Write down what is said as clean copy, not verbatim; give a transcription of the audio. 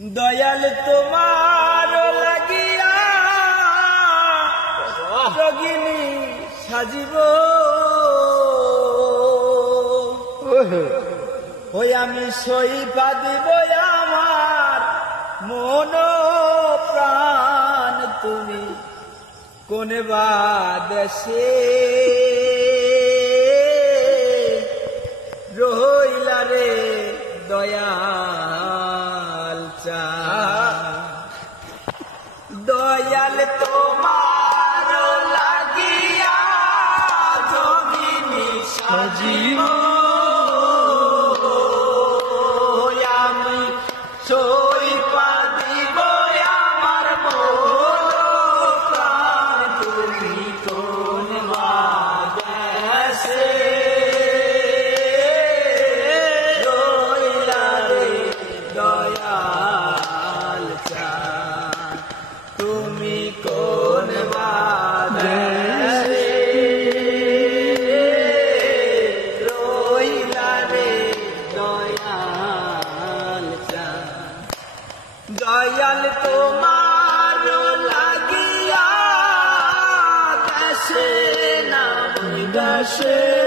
দয়াল তোমার লাগিয়া রোগিনী সাজিব ওই আমি সইপা দিব আমার মন প্রাণ তুমি কোন বা দেশে রইলা রে দয়াল চা দয়াল তোমার লাগিয়া যোগিনী সাজিব আমি সইপা দিব আমার মন প্রাণ তুমি কোন বাদেশে রইলা রে দয়াল চা তুমি কোন বাদেশে রইলা রে দয়াল চা দয়াল তোমার লাগিয়া দেশে না দেশে